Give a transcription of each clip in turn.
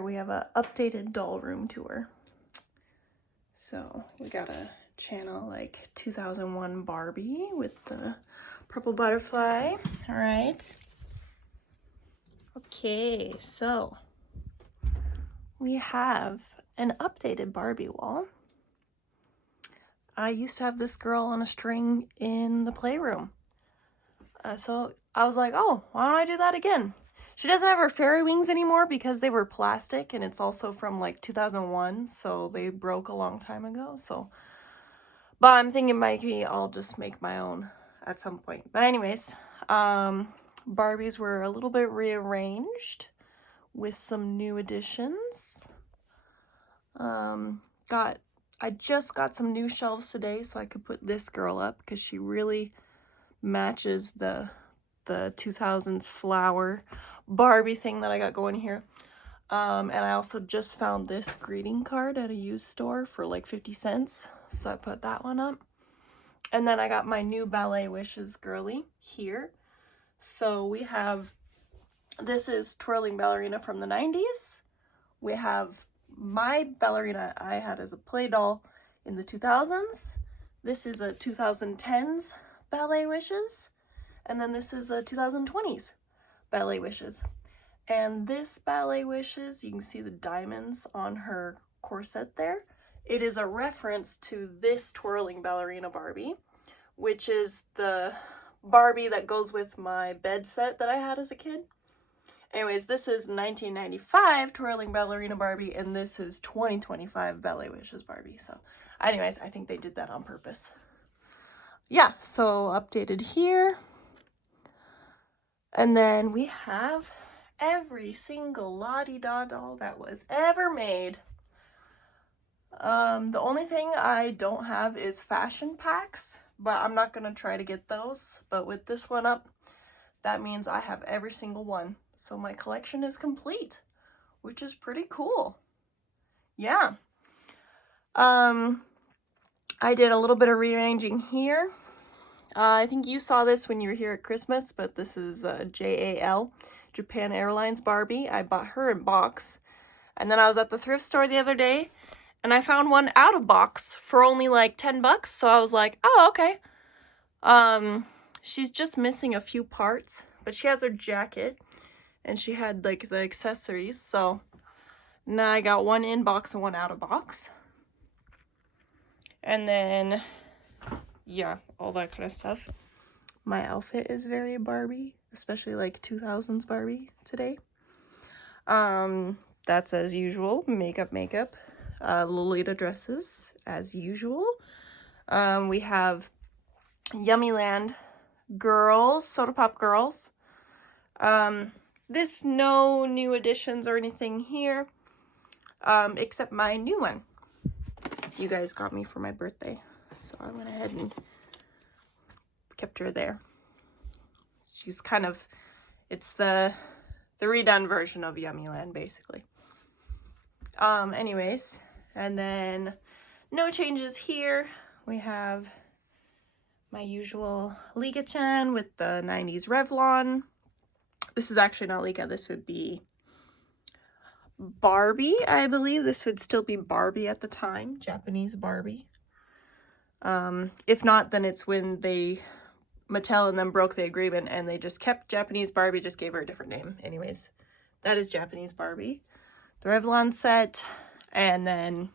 We have a updated doll room tour. So we got a channel like 2001 Barbie with the purple butterfly. All right. Okay, so we have an updated Barbie wall. I used to have this girl on a string in the playroom. So I was like, oh, why don't I do that again? She doesn't have her fairy wings anymore because they were plastic, and it's also from like 2001, so they broke a long time ago. So, but I'm thinking maybe I'll just make my own at some point. But anyways, Barbies were a little bit rearranged with some new additions. I just got some new shelves today so I could put this girl up because she really matches the 2000s flower Barbie thing that I got going here. And I also just found this greeting card at a used store for like 50 cents. So I put that one up. And then I got my new Ballet Wishes girly here. So we have, this is Twirling Ballerina from the 90s. We have my ballerina I had as a play doll in the 2000s. This is a 2010s Ballet Wishes. And then this is a 2020s Ballet Wishes. And this Ballet Wishes, you can see the diamonds on her corset there. It is a reference to this Twirling Ballerina Barbie, which is the Barbie that goes with my bed set that I had as a kid. Anyways, this is 1995 Twirling Ballerina Barbie, and this is 2025 Ballet Wishes Barbie. So anyways, I think they did that on purpose. Yeah, so updated here. And then we have every single la-di-da doll that was ever made. The only thing I don't have is fashion packs, but I'm not going to try to get those. But with this one up, that means I have every single one. So my collection is complete, which is pretty cool. Yeah. I did a little bit of rearranging here. I think you saw this when you were here at Christmas, but this is JAL, Japan Airlines Barbie. I bought her in box. And then I was at the thrift store the other day, and I found one out of box for only like 10 bucks. So I was like, oh, okay. She's just missing a few parts, but she has her jacket. And she had like the accessories, so now I got one in box and one out of box. And then, yeah, all that kind of stuff. My outfit is very Barbie, especially like 2000s Barbie today. That's as usual, makeup, Lolita dresses as usual. We have Yummyland girls, Soda Pop girls. This no new additions or anything here, except my new one. You guys got me for my birthday, so I went ahead and kept her there. She's kind of, it's the redone version of Yummyland, basically. Anyways, and then no changes here. We have my usual Lika-chan with the 90s Revlon. This is actually not Lika, this would be Barbie, I believe. This would still be Barbie at the time, Japanese Barbie. If not, then it's when Mattel and them broke the agreement and they just kept Japanese Barbie, just gave her a different name. Anyways, that is Japanese Barbie. The Revlon set, and then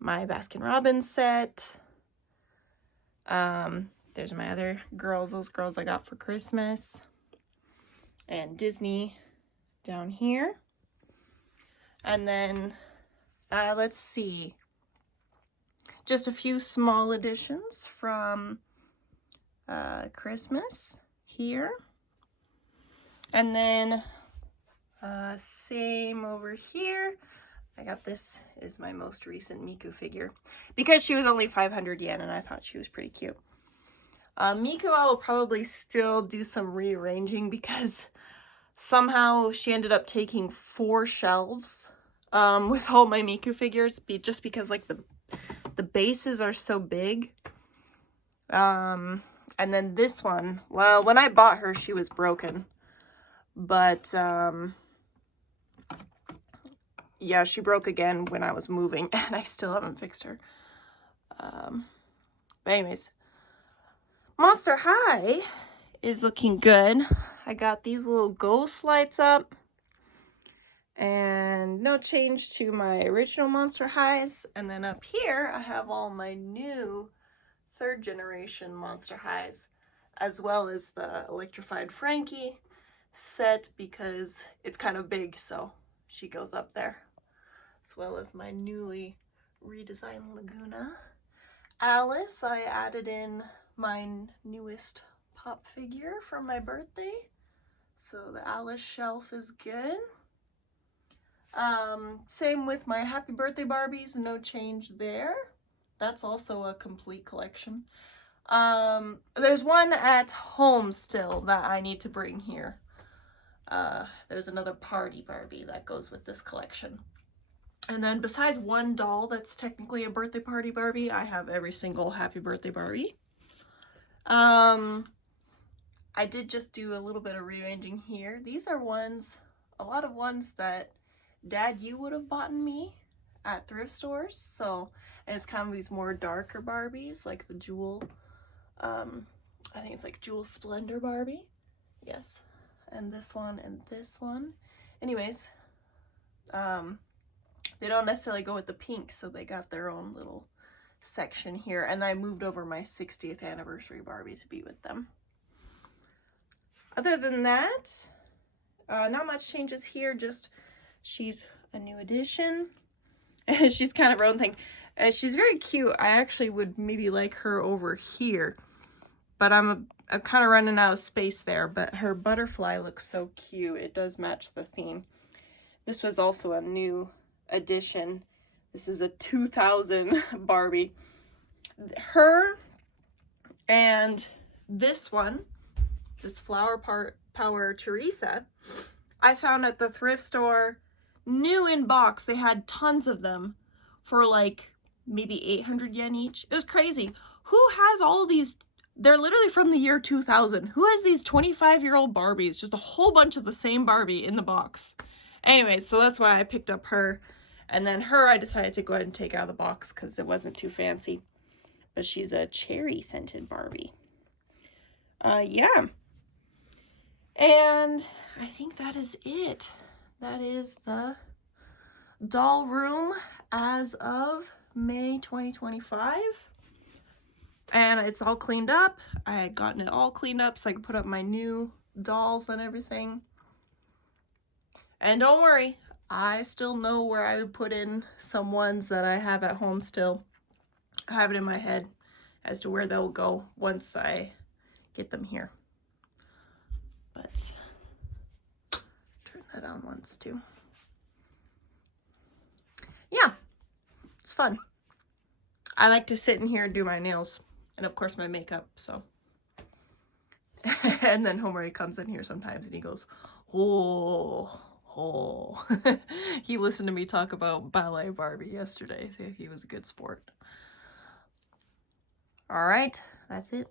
my Baskin Robbins set. There's my other girls, those girls I got for Christmas. And Disney down here. And then, let's see, just a few small additions from Christmas here. And then, same over here. I got this is my most recent Miku figure because she was only 500 yen and I thought she was pretty cute. Miku, I will probably still do some rearranging because somehow she ended up taking 4 shelves with all my Miku figures, just because like the bases are so big. And then this one, well, when I bought her, she was broken, but yeah, she broke again when I was moving, and I still haven't fixed her. But anyways, Monster High is looking good. I got these little ghost lights up, and no change to my original Monster Highs. And then up here, I have all my new 3rd generation Monster Highs, as well as the Electrified Frankie set, because it's kind of big, so she goes up there, as well as my newly redesigned Laguna. Alice, I added in my newest pop figure from my birthday, so the Alice shelf is good. Same with my Happy Birthday Barbies, no change there. That's also a complete collection. There's one at home still that I need to bring here. There's another party Barbie that goes with this collection. And then besides one doll that's technically a birthday party Barbie, I have every single Happy Birthday Barbie. I did just do a little bit of rearranging here. These are a lot of ones that Dad, you would have bought me at thrift stores. So, and it's kind of these more darker Barbies, like the Jewel, I think it's like Jewel Splendor Barbie. Yes. And this one and this one. Anyways, they don't necessarily go with the pink, so they got their own little section here. And I moved over my 60th anniversary Barbie to be with them. Other than that, not much changes here, just she's a new addition. She's kind of her own thing. She's very cute. I actually would maybe like her over here, but I'm kind of running out of space there. But her butterfly looks so cute. It does match the theme. This was also a new addition. This is a 2000 Barbie. Her and this one, this Flower Power Teresa, I found at the thrift store, new in box. They had tons of them for like maybe 800 yen each. It was crazy. Who has all these? They're literally from the year 2000. Who has these 25-year-old Barbies? Just a whole bunch of the same Barbie in the box. Anyway, so that's why I picked up her. And then her, I decided to go ahead and take out of the box because it wasn't too fancy. But she's a cherry scented Barbie. Yeah. And I think that is it. That is the doll room as of May 2025. And it's all cleaned up. I had gotten it all cleaned up so I could put up my new dolls and everything. And don't worry, I still know where I would put in some ones that I have at home still. I have it in my head as to where they'll go once I get them here. But turn that on once too. Yeah, it's fun. I like to sit in here and do my nails and of course my makeup, so. And then Homer comes in here sometimes and he goes, oh. He listened to me talk about Ballet Barbie yesterday. He was a good sport. All right, that's it.